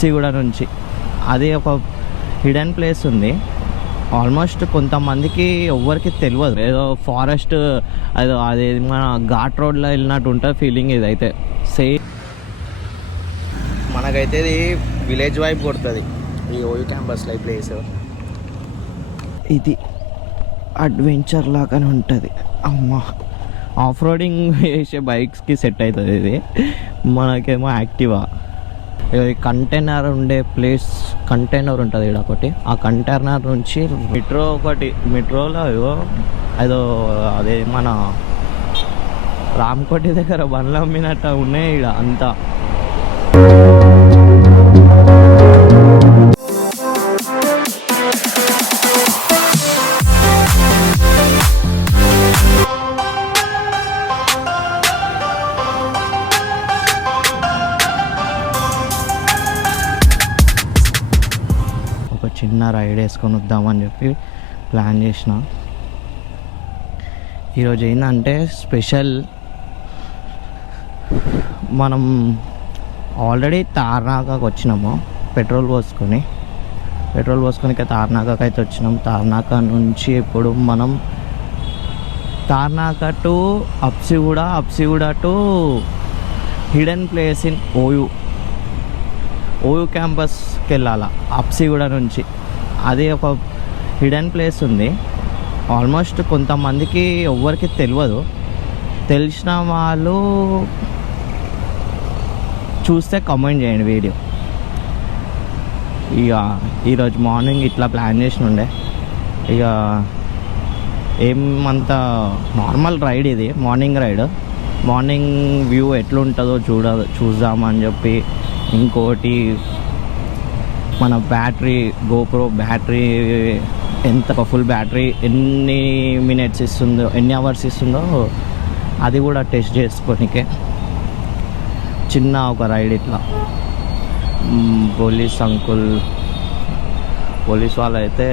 అప్సిగూడ నుంచి. అది ఒక హిడెన్ ప్లేస్ ఉంది. ఆల్మోస్ట్ కొంతమందికి ఎవ్వరికి తెలియదు. ఏదో ఫారెస్ట్ ఏదో అది మన ఘాట్ రోడ్లో వెళ్ళినట్టు ఉంటుంది ఫీలింగ్. ఇదైతే సేమ్ మనకైతే ఇది విలేజ్ వైబ్ కొడుతుంది ఈ ఓయూ క్యాంపస్లో ఈ ప్లేస్. ఇది అడ్వెంచర్ లాగానే ఉంటుంది. అమ్మ ఆఫ్ రోడింగ్ చేసే బైక్స్కి సెట్ అవుతుంది ఇది. మనకేమో యాక్టివా. కంటైనర్ ఉండే ప్లేస్, కంటైనర్ ఉంటుంది ఇక్కడ ఒకటి. ఆ కంటైనర్ నుంచి మెట్రో ఒకటి, మెట్రోలో ఏదో అదే మన రామకోటి దగ్గర బండ్లు అమ్మినట్టు ఉన్నాయి ఇక్కడ అంతా. చిన్న రైడ్ వేసుకొని వద్దామని చెప్పి ప్లాన్ చేసిన. ఈరోజు ఏంటంటే స్పెషల్, మనం ఆల్రెడీ తార్నాకకి వచ్చినాము పెట్రోల్ పోసుకొని తార్నాకకి అయితే వచ్చినాం. తార్నాక నుంచి ఇప్పుడు మనం Tarnaka to Habsiguda to hidden place in OU క్యాంపస్కి వెళ్ళాలి అప్సిగూడ నుంచి. అది ఒక హిడెన్ ప్లేస్ ఉంది. ఆల్మోస్ట్ కొంతమందికి ఎవ్వరికి తెలియదు. తెలిసిన వాళ్ళు చూస్తే కామెంట్ చేయండి వీడియో. ఇక ఈరోజు మార్నింగ్ ఇట్లా ప్లాన్ చేసి ఉండే. ఇక ఏమంత నార్మల్ రైడ్ ఇది, మార్నింగ్ రైడ్. మార్నింగ్ వ్యూ ఎట్లుంటుందో చూద్దామని చెప్పి. ఇంకోటి మన బ్యాటరీ, గోప్రో బ్యాటరీ ఎంత ఫుల్ బ్యాటరీ ఎన్ని మినిట్స్ ఇస్తుందో, ఎన్ని అవర్స్ ఇస్తుందో అది కూడా టెస్ట్ చేసుకోనికే చిన్న ఒక రైడ్ ఇట్లా. పోలీస్ వాళ్ళు అయితే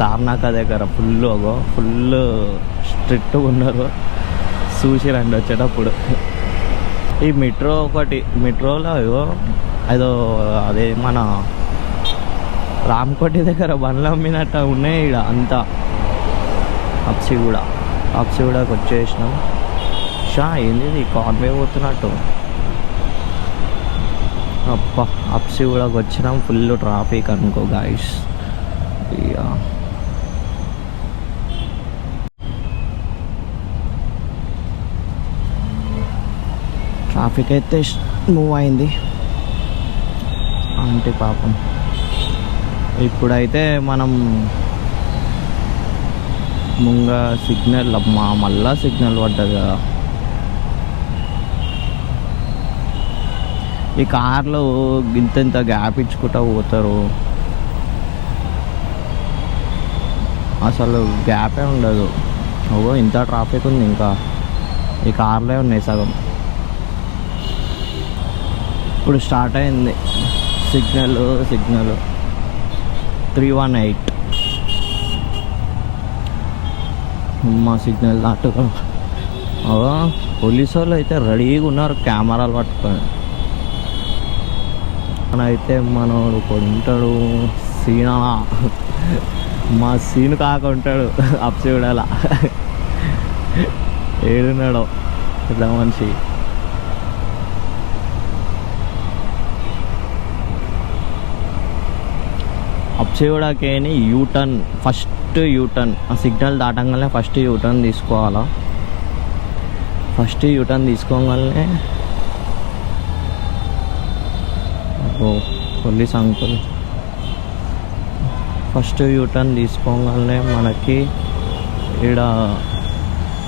తార్నాక దగ్గర ఫుల్ స్ట్రిక్ట్గా ఉన్నారు. చూసి రండి వచ్చేటప్పుడు. ఈ మెట్రో ఒకటి, మెట్రోలో ఏదో అదే మన రామకోటి దగ్గర బండ్లు అమ్మినట్టు ఉన్నాయి ఇక్కడ అంతా. అప్సిగూడకి వచ్చేసినాం. ఏంది కాన్వే పోతున్నట్టు. అప్సిగూడకి వచ్చినాం. ఫుల్ ట్రాఫిక్ అనుకో గాయస్. ఇక ట్రాఫిక్ అయితే మూవ్ అయింది అంటే పాపం. ఇప్పుడైతే మనం సిగ్నల్ మళ్ళా సిగ్నల్ పడ్డది కదా. ఈ కార్లో ఇంత గ్యాప్ ఇచ్చుకుంటూ పోతారు, అసలు గ్యాపే ఉండదు. ఇంత ట్రాఫిక్ ఉంది. ఇంకా ఈ కార్లే ఉన్నాయి సగం. ఇప్పుడు స్టార్ట్ అయింది సిగ్నల్ 318. మా సిగ్నల్ దాటుగా పోలీసు వాళ్ళు అయితే రెడీగా ఉన్నారు కెమెరాలు పట్టుకొని. అయితే మనోడు కొంటాడు సీనా, మా సీను కాక ఉంటాడు అప్సిగూడలా. ఏడున్నాడో పెద్ద మనిషి. అప్సిగూడకేని యూటర్న్, ఫస్ట్ యూటర్న్ ఆ సిగ్నల్ దాటంగానే ఫస్ట్ యూటర్న్ తీసుకోవాలా. ఫస్ట్ యూటర్న్ తీసుకోగానే పోలీస్ అంకుల్ ఫస్ట్ యూటర్న్ తీసుకోగానే మనకి ఇక్కడ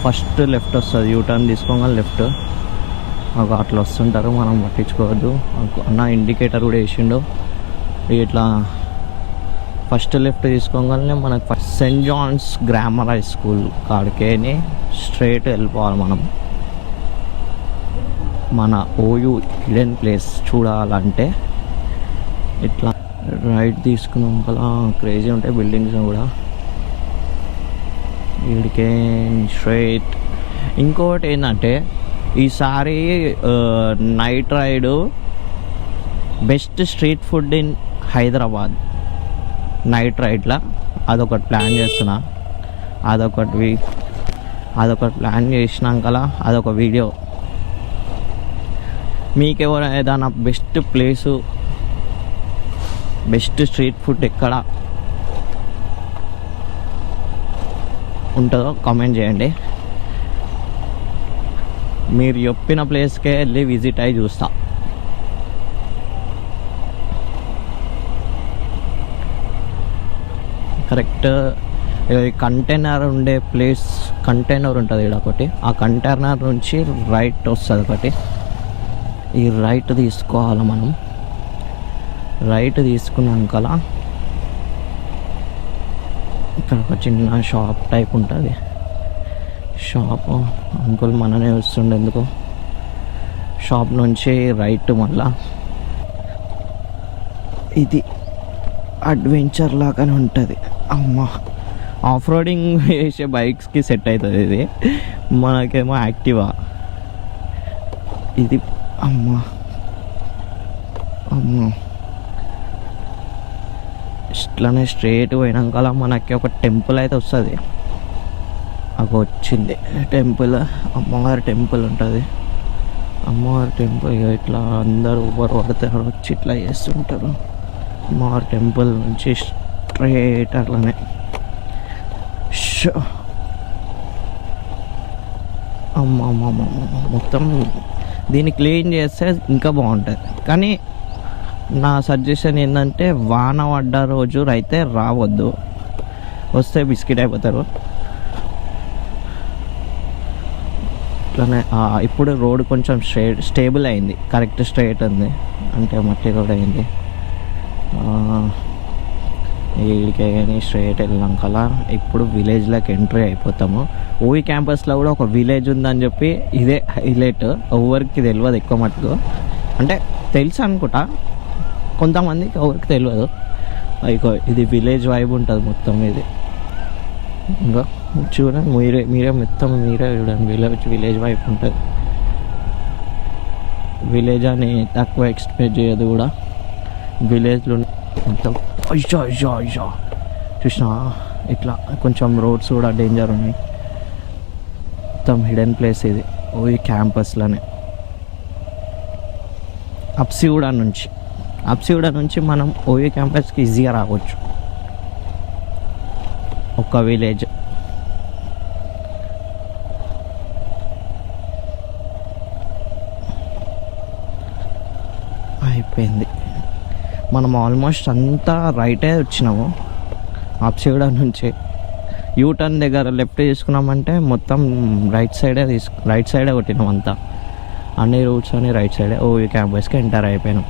ఫస్ట్ లెఫ్ట్ వస్తుంది. యూటర్న్ తీసుకోగానే లెఫ్ట్ అట్లా వస్తుంటారు, మనం పట్టించుకోవద్దు. అన్న ఇండికేటర్ కూడా వేసిండు. ఇట్లా ఫస్ట్ లెఫ్ట్ తీసుకోగానే మనకు saint John's grammar high school కాడికేని స్ట్రైట్ వెళ్ళిపోవాలి మనం. మన ఓయూ హిడెన్ ప్లేస్ చూడాలంటే ఇట్లా రైట్ తీసుకున్నాం కదా. క్రేజీ ఉంటాయి బిల్డింగ్స్ కూడా. వీడికే స్ట్రైట్. ఇంకొకటి ఏంటంటే ఈసారి night ride best street food in Hyderabad night రైడ్లా అదొకటి ప్లాన్ చేస్తున్నా. అదొకటి ప్లాన్ చేసినాక అదొక వీడియో. మీకెవరు ఏదైనా best place, best street food ఎక్కడ ఉంటుందో కామెంట్ చేయండి. మీరు చెప్పిన ప్లేస్కే వెళ్ళి విజిట్ అయ్యి చూస్తా. కరెక్ట్ కంటైనర్ ఉండే ప్లేస్, కంటైనర్ ఉంటుంది ఇక్కడ ఒకటి, ఆ కంటైనర్ నుంచి రైట్ వస్తుంది ఒకటి. ఈ రైట్ తీసుకోవాలి మనం. రైట్ తీసుకున్నాక ఇక్కడ ఒక చిన్న షాప్ టైప్ ఉంటుంది. షాప్ అంకుల్ మననే వస్తుండే ఎందుకు. షాప్ నుంచి రైట్ మళ్ళా ఇది అడ్వెంచర్ లాగానే ఉంటుంది. అమ్మ ఆఫ్ రోడింగ్ చేసే బైక్స్కి సెట్ అవుతుంది ఇది. మనకేమో యాక్టివా ఇది. అమ్మ ఇట్లానే స్ట్రేట్ పోయినాక మనకి ఒక టెంపుల్ అయితే వస్తుంది. అక్కడ వచ్చింది టెంపుల్, అమ్మవారి టెంపుల్ ఉంటుంది. అమ్మవారి టెంపుల్ ఇట్లా అందరూ ఊబర్ పడితే వచ్చి ఇట్లా చేస్తుంటారు. అమ్మవారి టెంపుల్ నుంచి స్ట్రేట్ అట్లానే అమ్మ మొత్తం దీన్ని క్లీన్ చేస్తే ఇంకా బాగుంటుంది. కానీ నా సజెషన్ ఏంటంటే వాన పడ్డ రోజు అయితే రావద్దు, వస్తే బిస్కెట్ అయిపోతారు. అట్లానే ఇప్పుడు రోడ్ కొంచెం స్టేబుల్ అయింది, కరెక్ట్ స్ట్రైట్ ఉంది, అంటే మట్టి రోడ్ అయింది. వీడికి కానీ స్ట్రైట్ వెళ్ళాక ఇప్పుడు విలేజ్లోకి ఎంట్రీ అయిపోతాము. ఓయి క్యాంపస్లో కూడా ఒక విలేజ్ ఉందని చెప్పి ఇదే హైలైట్. ఎవరికి తెలియదు ఎక్కువ మటుకు, అంటే తెలుసు అనుకుంటా కొంతమందికి, ఎవరికి తెలియదు. ఇది విలేజ్ వైబ్ ఉంటుంది మొత్తం. ఇది ఇంకా చూడండి, మీరే మొత్తం మీరే చూడండి. విలేజ్ వైబ్ ఉంటుంది. విలేజ్ అని తక్కువ ఎక్స్పెక్ట్ చేయదు కూడా. విలేజ్లో మొత్తం చూసినా ఇట్లా కొంచెం రోడ్స్ కూడా డేంజర్ ఉన్నాయి. మొత్తం హిడెన్ ప్లేస్ ఇది ఓయి క్యాంపస్లోనే. అప్సిగూడ నుంచి మనం ఓయి క్యాంపస్కి ఈజీగా రావచ్చు. ఒక విలేజ్ అయిపోయింది. మనం ఆల్మోస్ట్ అంతా రైటే వచ్చినాము. అప్సిగూడ నుంచి యూటర్న్ దగ్గర లెఫ్ట్ తీసుకున్నామంటే మొత్తం రైట్ సైడే కొట్టినాం అంతా. అన్ని రూట్స్ అని రైట్ సైడే ఓయూ క్యాంపస్కి ఎంటర్ అయిపోయినాం.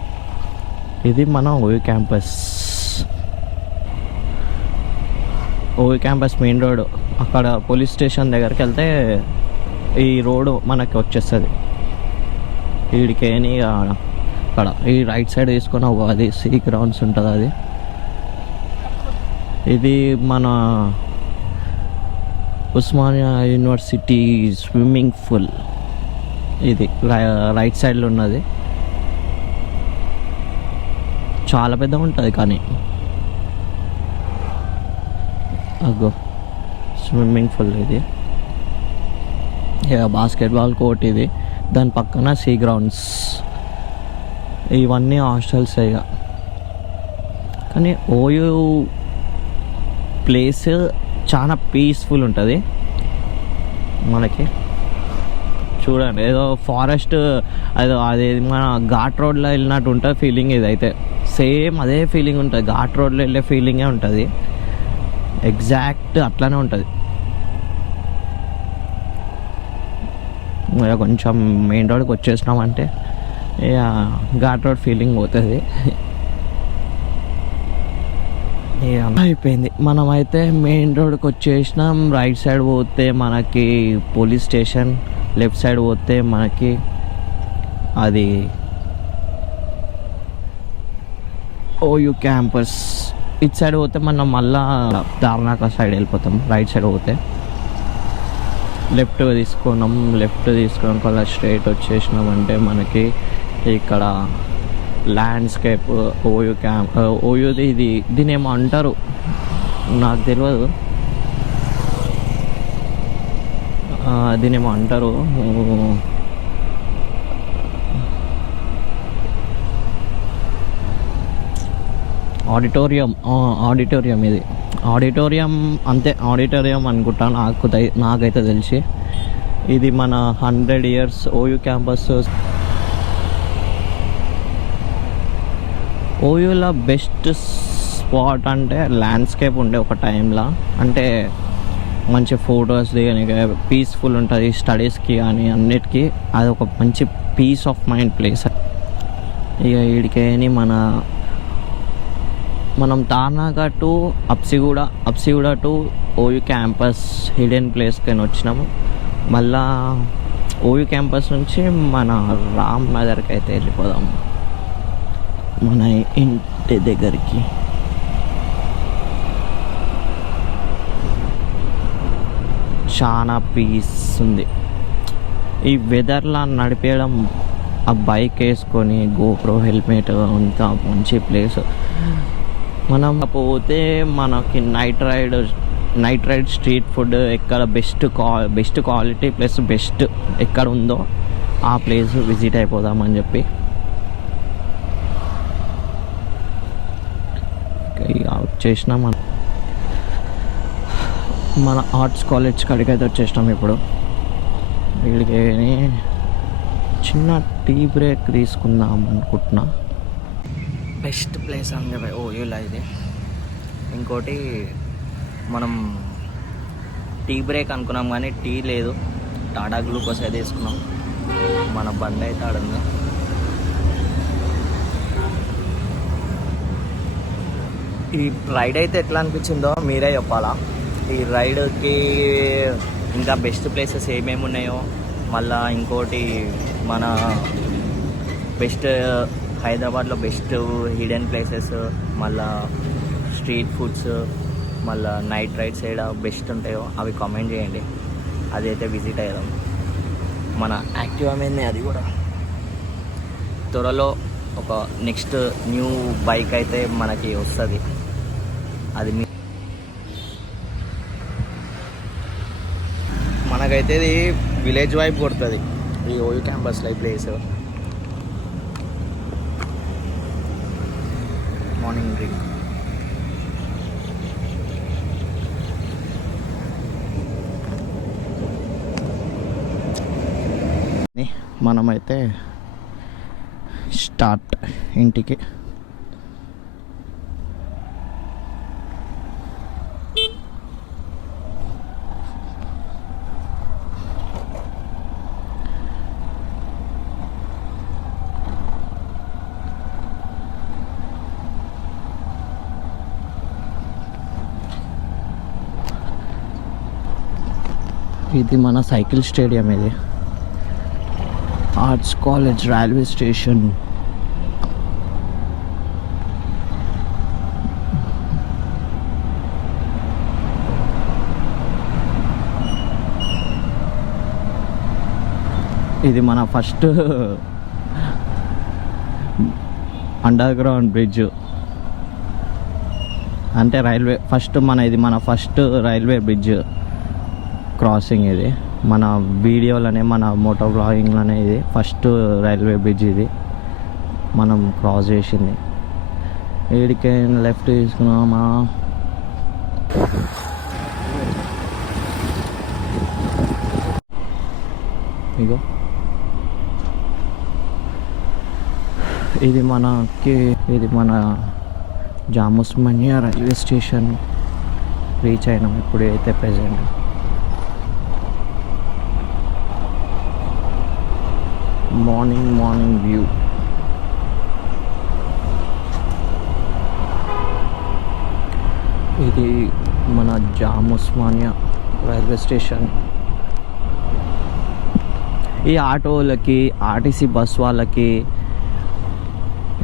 ఇది మన OU campus. OU campus main road. అక్కడ పోలీస్ స్టేషన్ దగ్గరికి వెళ్తే ఈ రోడ్ మనకి వచ్చేస్తుంది. వీడికేని అక్కడ ఈ రైట్ సైడ్ తీసుకొని అది సి గ్రౌండ్స్ ఉంటుంది. అది ఇది మన ఉస్మానియా యూనివర్సిటీ స్విమ్మింగ్ పూల్. ఇది రైట్ సైడ్లో ఉన్నది. చాలా పెద్దగా ఉంటుంది కానీ అగో స్విమ్మింగ్ పూల్. ఇది బాస్కెట్బాల్ కోర్ట్. ఇది దాని పక్కన సి గ్రౌండ్స్. ఇవన్నీ హాస్టల్స్ ఇక. కానీ ఓయూ ప్లేస్ చాలా పీస్ఫుల్ ఉంటుంది మనకి. చూడండి, ఏదో ఫారెస్ట్, అదే మన ఘాట్ రోడ్లో వెళ్ళినట్టు ఉంటుంది ఫీలింగ్. ఇదైతే సేమ్ అదే ఫీలింగ్ ఉంటుంది. ఘాట్ రోడ్లో వెళ్ళే ఫీలింగే ఉంటుంది, ఎగ్జాక్ట్ అట్లానే ఉంటుంది. కొంచెం మెయిన్ రోడ్కి వచ్చేసినామంటే ఇక ఘాట్ రోడ్ ఫీలింగ్ పోతుంది. అయిపోయింది. మనమైతే మెయిన్ రోడ్కి వచ్చేసినాం. రైట్ సైడ్ పోతే మనకి పోలీస్ స్టేషన్, లెఫ్ట్ సైడ్ పోతే మనకి అది ఓయూ క్యాంపస్. ఇటు సైడ్ పోతే మనం మళ్ళా దార్నాక సైడ్ వెళ్ళిపోతాం. రైట్ సైడ్ పోతే లెఫ్ట్ తీసుకున్నాం. లెఫ్ట్ తీసుకున్నాక అలా స్ట్రైట్ వచ్చేసినామంటే మనకి ఇక్కడ ల్యాండ్స్కేప్ ఓయూ క్యాంప్ ఓయూది దీని ఏమో అంటారు, నాకు తెలియదు. దీని ఏమో అంటారు, ఆడిటోరియం ఇది ఆడిటోరియం అంతే, ఆడిటోరియం అనుకుంటా నాకైతే తెలిసి. ఇది మన 100 years ఓయూ క్యాంపస్. ఓయూలో బెస్ట్ స్పాట్ అంటే ల్యాండ్స్కేప్ ఉండే ఒక టైంలో, అంటే మంచి ఫొటోస్ దిగడానికి పీస్ఫుల్ ఉంటుంది, స్టడీస్కి కానీ అన్నిటికీ అది ఒక మంచి పీస్ ఆఫ్ మైండ్ ప్లేస్. ఇక వీడికేని మనం Tarnaka to Habsiguda to OU campus hidden ప్లేస్కి వచ్చినాము. మళ్ళా ఓయూ క్యాంపస్ నుంచి మన రామ్ నగర్కి అయితే వెళ్ళిపోదాం, మన ఇంటి దగ్గరికి. చాలా పీస్ ఉంది ఈ వెదర్లా నడిపేయడం. ఆ బైక్ వేసుకొని గోప్రో హెల్మెట్ అంతా మంచి ప్లేస్. మనం పోతే మనకి నైట్ రైడ్ స్ట్రీట్ ఫుడ్ ఎక్కడ బెస్ట్ క్వాలిటీ ప్లస్ బెస్ట్ ఎక్కడ ఉందో ఆ ప్లేస్ విజిట్ అయిపోదామని చెప్పి వచ్చేసినాం. మన ఆర్ట్స్ కాలేజ్ కాడికి అయితే వచ్చేసినాం. ఇప్పుడు వీడికి చిన్న టీ బ్రేక్ తీసుకుందాం అనుకుంటున్నా. బెస్ట్ ప్లేస్ అని చెప్పి ఓయూలో ఇది. ఇంకోటి మనం టీ బ్రేక్ అనుకున్నాం కానీ టీ లేదు, టాటా గ్లూకోస్ అయితే తీసుకున్నాం. మన బండి అయితే ఆడుంది. ఈ రైడ్ అయితే ఎట్లా అనిపించిందో మీరే చెప్పాలా. ఈ రైడ్కి ఇంకా బెస్ట్ ప్లేసెస్ ఏమేమి ఉన్నాయో, మళ్ళా ఇంకోటి మన బెస్ట్ హైదరాబాద్లో బెస్ట్ హిడెన్ ప్లేసెస్, మళ్ళా స్ట్రీట్ ఫుడ్స్, మళ్ళీ నైట్ రైడ్స్ ఏడా బెస్ట్ ఉంటాయో అవి కామెంట్ చేయండి. అదైతే విజిట్ అయ్యాం. మన యాక్టివా మీద అది కూడా త్వరలో ఒక నెక్స్ట్ న్యూ బైక్ అయితే మనకి వస్తుంది. అది మనకైతే ఇది విలేజ్ వైబ్ కొడుతుంది ఈ ఓయూ క్యాంపస్లో ఈ ప్లేస్. మార్నింగ్ డ్రింక్ మనమైతే స్టార్ట్ ఇంటికి. ఇది మన సైకిల్ స్టేడియం, ఇది ఆర్ట్స్ కాలేజ్ రైల్వే స్టేషన్. ఇది మన ఫస్ట్ అండర్ గ్రౌండ్ బ్రిడ్జ్, అంటే రైల్వే ఇది మన ఫస్ట్ రైల్వే బ్రిడ్జ్ క్రాసింగ్. ఇది మన వీడియోలోనే, మన మోటో బ్లాగింగ్లోనే ఇది ఫస్ట్ రైల్వే బ్రిడ్జ్ ఇది మనం క్రాస్ చేసింది. వీడికి లెఫ్ట్ తీసుకున్నామా. ఇగో ఇది మన జాముస్మనియా రైల్వే స్టేషన్ రీచ్ అయినాం ఇప్పుడు అయితే ప్రెజెంట్. Morning view. ఇది మన జాముస్మానియా రైల్వే స్టేషన్. ఈ ఆటోలకి, ఆర్టీసీ బస్ వాళ్ళకి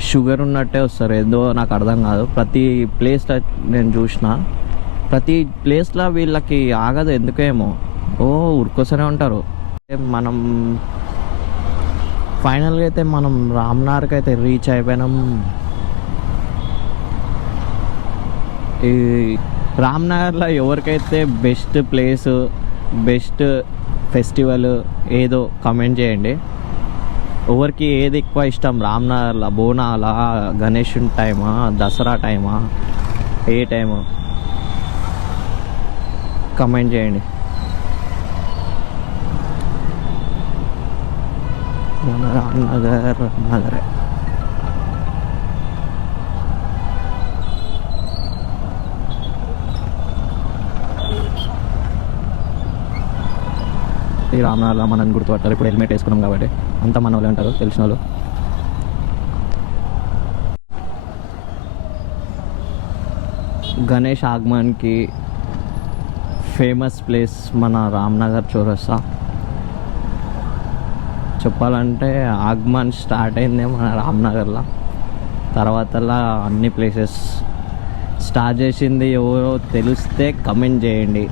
షుగర్ ఉన్నట్టే వస్తారు, ఏదో నాకు అర్థం కాదు. ప్రతి ప్లేస్లో నేను చూసిన, ప్రతి ప్లేస్లో వీళ్ళకి ఆగదు ఎందుకేమో, ఉరుకొస్తూనే ఉంటారు. మనం ఫైనల్గా అయితే మనం రామ్నగర్కి అయితే రీచ్ అయిపోయినాం. ఈ రామ్నగర్లో ఎవరికైతే బెస్ట్ ప్లేస్, బెస్ట్ ఫెస్టివల్ ఏదో కమెంట్ చేయండి. ఎవరికి ఏది ఎక్కువ ఇష్టం రామ్నగర్లో? బోనాలా, గణేషుని టైమా, దసరా టైమా, ఏ టైము కమెంట్ చేయండి. మన రామ్నగరే. ఈ రామ్నగర్లో మనం గుర్తుపట్టారు. ఇప్పుడు హెల్మెట్ వేసుకున్నాం కాబట్టి అంతా మన వాళ్ళు ఉంటారు, తెలిసిన వాళ్ళు. గణేష్ ఆగమన్కి ఫేమస్ ప్లేస్ మన రామ్నగర్ చౌరస్తా. చెప్పాలంటే ఆగమన్ స్టార్ట్ అయిందే మన రామ్నగర్లో, తర్వాతలా అన్ని ప్లేసెస్ స్టార్ట్ చేసింది ఎవరో తెలిస్తే కమెంట్ చేయండి.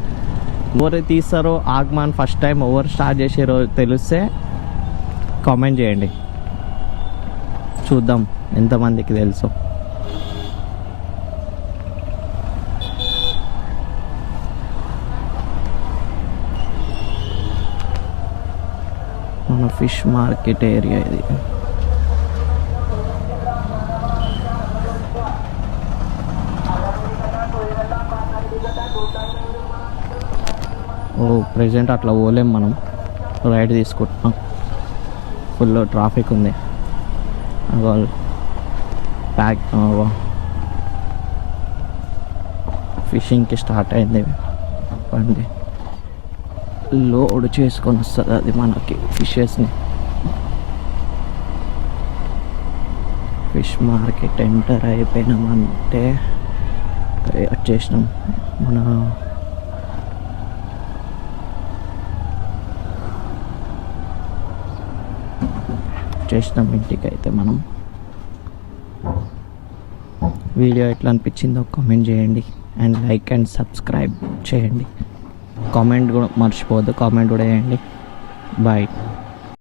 ఎవరు తీస్తారో ఆగమన్ ఫస్ట్ టైం ఎవరు స్టార్ట్ చేసారో తెలిస్తే కామెంట్ చేయండి. చూద్దాం ఎంతమందికి తెలుసు. మన ఫిష్ మార్కెట్ ఏరియా ఇది. ప్రెజెంట్ అట్లా పోలేం మనం, రైడ్ తీసుకుంటున్నాం. ఫుల్ ట్రాఫిక్ ఉంది. ప్యాక్ ఫిషింగ్కి స్టార్ట్ అయింది బండి. లోడ్ చేసుకొని వస్తుంది అది మనకి ఫిషెస్ని. ఫిష్ మార్కెట్ ఎంటర్ అయిపోయినామంటే వచ్చేసినాం. మన చేసినాం ఇంటికి. అయితే మనం వీడియో ఎట్లా అనిపించిందో కామెంట్ చేయండి, అండ్ లైక్ అండ్ సబ్స్క్రైబ్ చేయండి. కామెంట్ కూడా మర్చిపోవద్దు, కామెంట్ కూడా చేయండి. బాయ్.